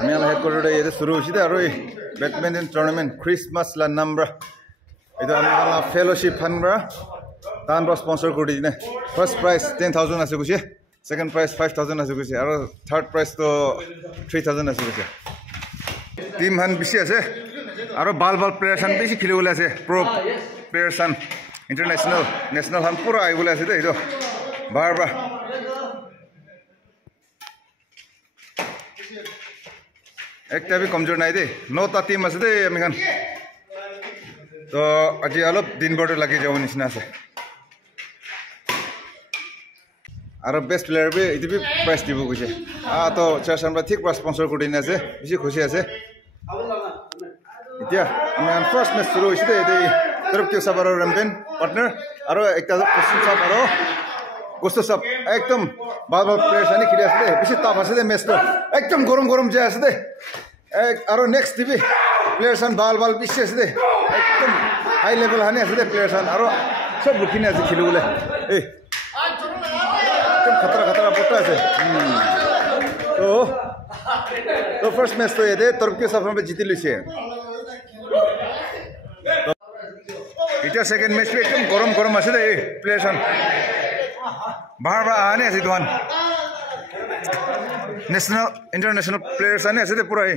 আমি হেডকোয়ার্টার এটা শুরু হয়েছে আর ওই ব্যাডমিন্টন টুর্নামেন্ট ক্রিসমাস লা নাম্বার এটা আমি ফেলোশিপ ফান্ডরা তান স্পন্সর করে দিনে ফার্স্ট প্রাইজ 10,000 আছে কুছে সেকেন্ড প্রাইজ 5,000 আছে কুছে আর থার্ড প্রাইজ তো 3,000 আছে কুছে টিম হান বেশি আছে আর বাল প্লেয়ার হান বেশি খেলে বলে আছে প্রো প্লেয়ার হান ইন্টারন্যাশনাল ন্যাশনাল হান পুরো আই বলে আছে তো এইটো বারবার একটা भी कमजोर নাই দে 9টা টিম আছে দে আমি খান তো আজি অলপ দিন বড় লাগি যাব নিচিনা আছে আর বেস্ট প্লেয়ার বি ইতি বি প্রাইজ দিব কইছে তো চার আমরা ঠিক স্পন্সর কৰি দিন আছে বেশি খুশি আছে এতিয়া আমি ফার্স্ট ম্যাচ শুরু হইছে দে তরফটিও সাবার রমবেন পার্টনার আর একটা কোশ্চেন সাব আর গোস্ত সব একদম বাল প্লেয়ার সানি খেলে আছে বেশি তাপ আছে দে ম্যাচটা একদম গরম গরম যায় আছে দে আর নেক্সট দিবি প্লেয়ার সান বাল বেশি আছে দে একদম হাই লেভেল হানি আছে দে প্লেয়ার সান আর সব রুকিনে আছে খেলে বলে এই একদম খাতরা পড়তে আছে তো ফার্স্ট ম্যাচ তো এদে তরফকে সব আমরা জিতে লইছে এটা সেকেন্ড ম্যাচ একদম গরম আছে দে প্লেয়ার সান बार आने ऐसे दुकान नेशनल इंटरनेशनल प्लेयर्स आने ऐसे पूरा है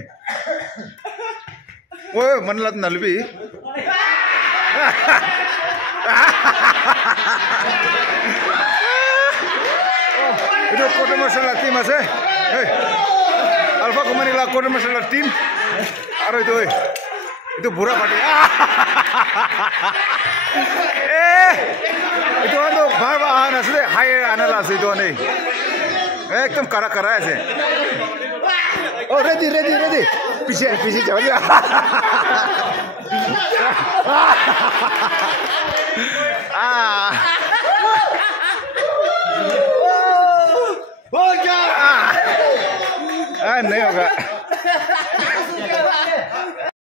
वो मन लत नलबी itu kota masalah tim আছে আলফা কোম্পানি লা কটা মাসালা টিম আর itu বুড়া party itu ando barba ana আছে হাই আনালা আছে itu নেই একদম কারা আছে ও রেডি পিছে যাও नहीं होगा